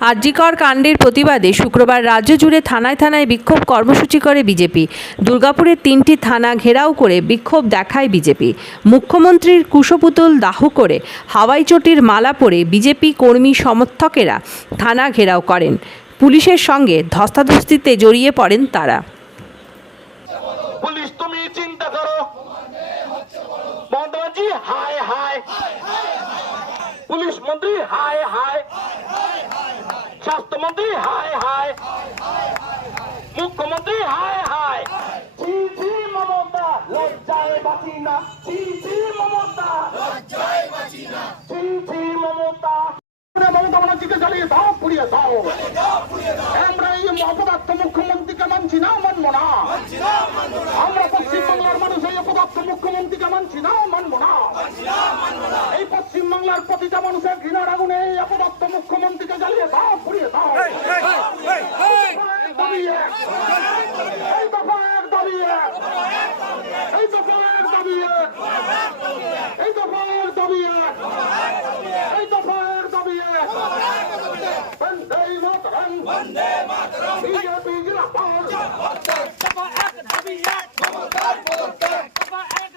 আরজিকর কাণ্ডের প্রতিবাদে শুক্রবার রাজ্য জুড়ে থানায় থানায় বিক্ষোভ কর্মসূচি করে বিজেপি। দুর্গাপুরের তিনটি থানা ঘেরাও করে বিক্ষোভ দেখায় বিজেপি। মুখ্যমন্ত্রীর কুশপুতুল দাহ করে হাওয়াই চটির মালা পরে বিজেপি কর্মী সমর্থকেরা থানা ঘেরাও করেন। পুলিশের সঙ্গে ধস্তাধস্তিতে জড়িয়ে পড়েন তারা। পুলিশ মন্ত্রী, হায় হায়। স্বাস্থ্যমন্ত্রী হায় হায়। মুখ্যমন্ত্রী হায় হায়। ছি মমতা লজ্জায় বাঁচি না। মমতা। মমতা। মমতা ব্যানার্জিকে জ্বালিয়ে দাও। পুড়িয়ে দাও। আমরা এই অপদার্থ মুখ্যমন্ত্রীকে মানছি না মানবো না। আমরা পশ্চিমবাংলার মানুষ এই অপদার্থ মুখ্যমন্ত্রীকে মানছি না মানবো না। এই পশ্চিমবাংলার প্রতিটা মানুষের ঘৃণার আগুনে এই অপদার্থ মুখ্যমন্ত্রীকে জ্বালিয়ে দাও পুড়িয়ে দাও দাবি এক। এই দফা এক দাবি এক। এই দফা এক দাবি এক। এই দফা এক দাবি এক। এই দফা এক দাবি এক। বন্দে মাতরম। বিজেপি জিন্দাবাদ। মুখ্যমন্ত্রী হায় হায় হায় হায় হায় হায়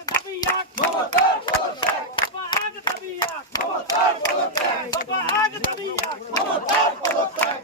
কৃষিমন্ত্রী হায় হায় হায় হায় হায় হায় পুলিশ এই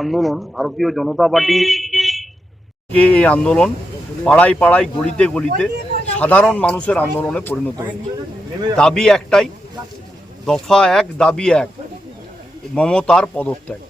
আন্দোলন, ভারতীয় জনতা পার্টি কে এই আন্দোলন পাড়ায় পাড়ায় গলিতে গলিতে সাধারণ মানুষের আন্দোলনে পরিণত হয়েছে দাবি একটাই, দফা এক, দাবি এক, মমতার পদত্যাগ।